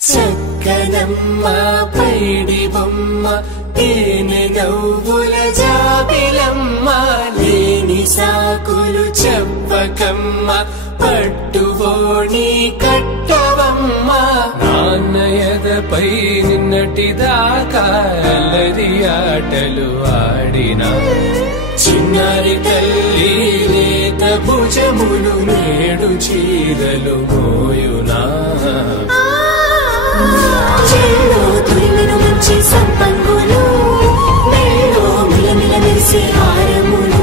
చక్కనమ్మ పైడి బొమ్మ తేనె నవ్వుల జాబిలమ్మ లేని సాకులు చెప్పకమ్మ పట్టుబోణి కట్టవమ్మ నాన్నయదపై నిన్నటిదాకా అల్లరి ఆటలు ఆడినా చిన్నారి తల్లి లేత భుజములు నేడు చీరలు మోయునా చెల్లో తురిమిన మంచి సంపంగులు మెల్లో మిలమిల మెరిసే హారములు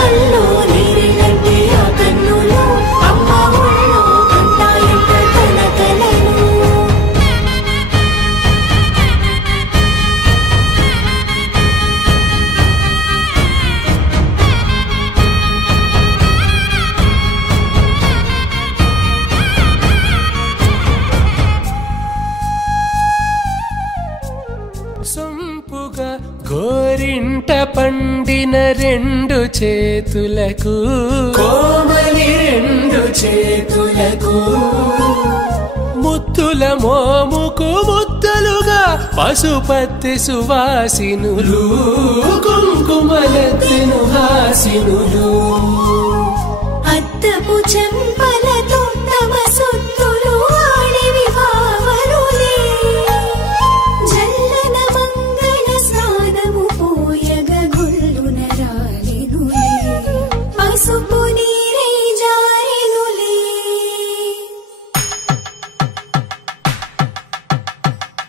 అల్లో నీరెళ్ళంటే ఆ కన్నులు అమ్మ ఒళ్ళో కంటాయంట కలకలను సొంపుగా గోరింట పండిన రెండు చేతులకు కోమలి రెండు చేతులకు ముత్తుల మోముకు ముద్దలుగా పసుపత్తి సువాసినులు కుంకుమలెత్తెను హాసినులు అద్దపు చెంపలతో తమ సుత్తులు ఆడివి బావరులే జల్లన మంగళ స్నానము పోయగ గుళ్ళున రాలెనులే పసుపు నీరే జారెనులే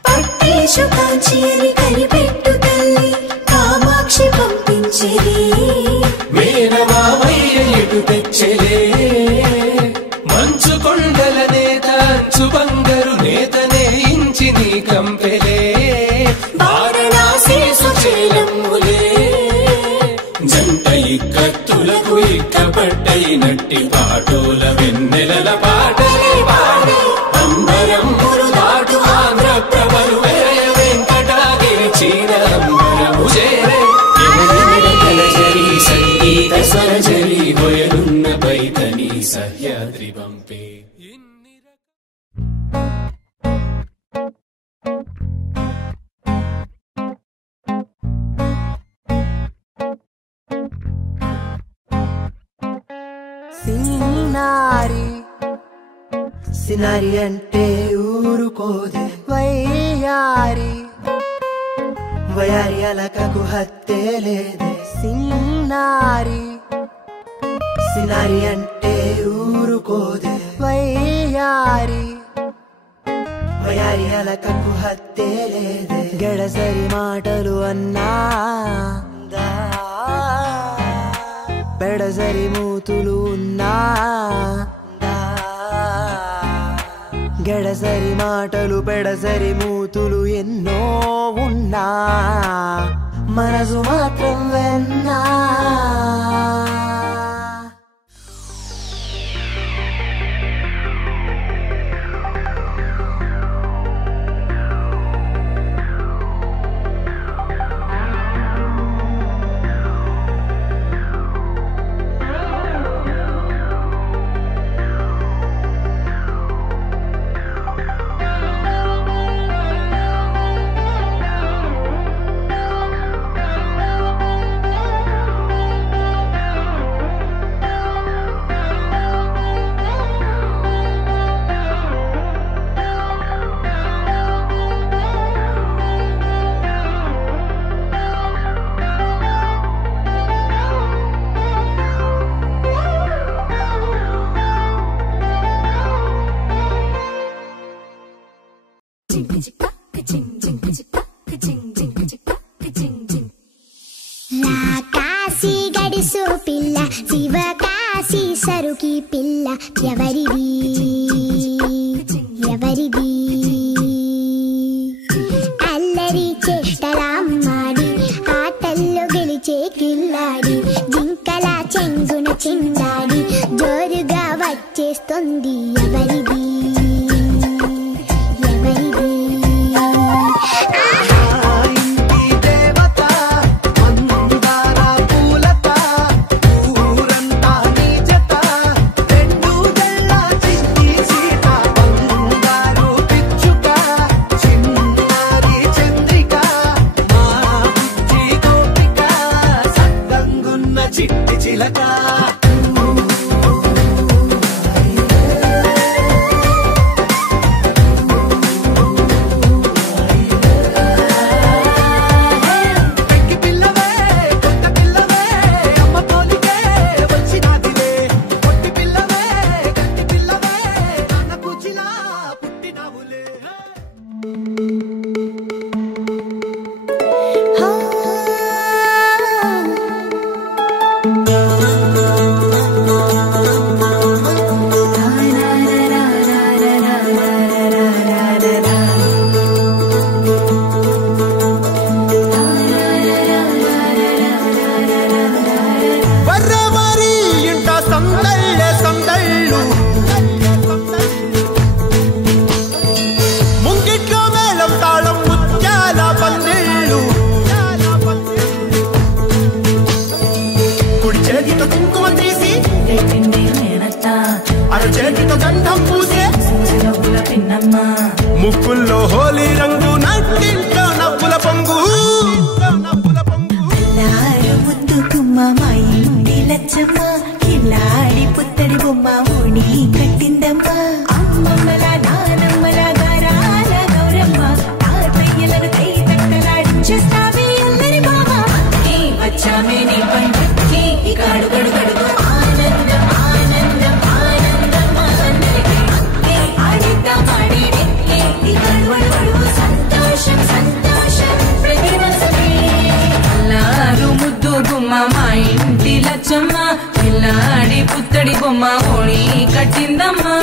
పట్టేశు కాంచేరి కనిపెట్టు తల్లి కామాక్షి పంపించెరి మేనమామయ్య ఎటు తెచ్చలే మంచు కొండల నేత అంచు బంగారు నేతనే ఇంచి నీ కంపెలే వారణాసి సుచేలమ్ములే జంట ఇక్కత్తులకు ఇక్కపట్టయినట్టి పాటోల వెన్నెలల పాటలే పాడే అంబరమ్ములు దాటు ఆంధ్ర ప్రభలు వెంకటాగిరి చీర అంబరము చేరే సంగీత స్వరజరి బొయలున్న బైతని సహ్యాద్రి పంపే సినారి సినారి అంటే ఊరుకోదే వయ్యారి వయారి అలకకు హత్తే లేదే సినారి సినారి అంటే ఊరుకోదే వయ్యారి వయారి అలకకు హత్తే లేదే గడసరి మాటలు అన్నా పెడసరి మూతులు ఉన్నా గడసరి మాటలు పెడసరి మూతులు ఎన్నో ఉన్నా మనసు మాత్రం వెన్నా పిల్ల శివకాశి సరుకి పిల్ల ఎవరిది ఎవరిది అల్లరి చేష్టలామ్మాడి ఆటల్లో గెలిచే కిల్లాడి జింకల చెంగున చిందాడి జోరుగా వచ్చేస్తుంది ఎవరిది ఎవరిది ముక్కుల్లో హోలీ రంగు నట్టింట్లో నవ్వుల పొంగు ముద్దు గుమ్మ మా ఇంటి లచ్చమ్మ కిల్లాడి పుత్తడి బొమ్మ ఓణి కట్టిందమ్మ అమ్మమ్మల నానమ్మల గారాల గౌరమ్మ తాతయ్యలను కై తక్కలాడించేస్తావే అల్లరి బావ వచ్చామే నీ పండుగకి ఇక అడుగడు గడుగు ఆనందం ఆనందం ఆనందం అందరికీ ఆడిద్దాం ఆడిడే ఇక అడుగడు సంతోషం సంతోషం ప్రతి వసతే అల్లారు ముద్దు గుమ్మ మా ఇంటి లచ్చమ్మ పిల్లాడి పుత్తడి బొమ్మ ఓణి కట్టిందమ్మా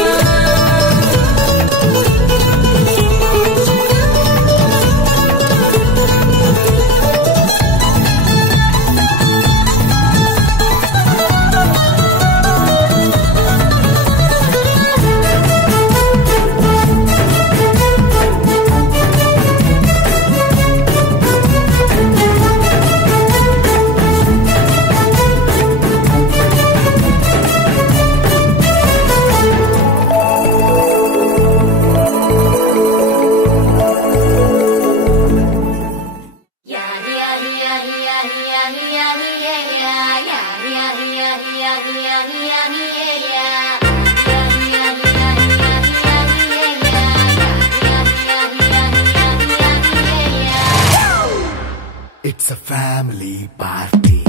It's a family party.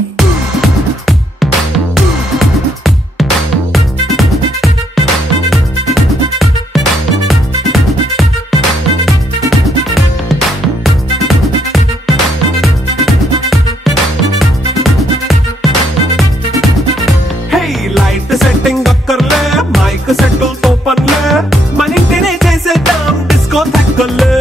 Hey, light setting akkarle, mic settle to panle, manintine chesedam disco thakkale.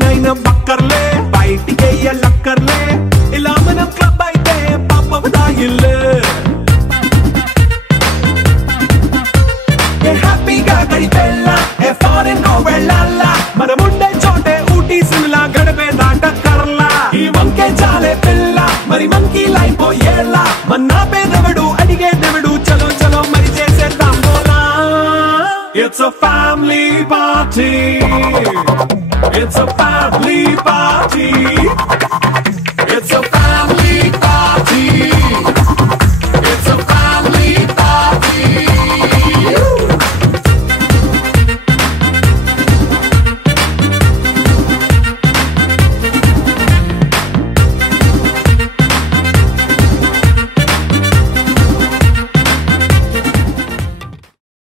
నైన బక్కర్లే బయటికి లక్కర్లే ఇలా మనం క్లబ్ అయితే పాపం దాయిల్లే హ్యాపీగా గడిపెళ్ళ ఏ ఫారెన్ నో వెళ్ళాల మనముండే చోటే ఊటీ సిమ్లా గడిపే దాట కర్లా ఈ వంకే చాలే పిల్ల మరి మంకీ లైఫ్ ఏళ్ళ మన్నా పేదవడు అడిగే దేవుడు చలో చలో మరి చేసేద్దాం బోలా It's a family party. It's a family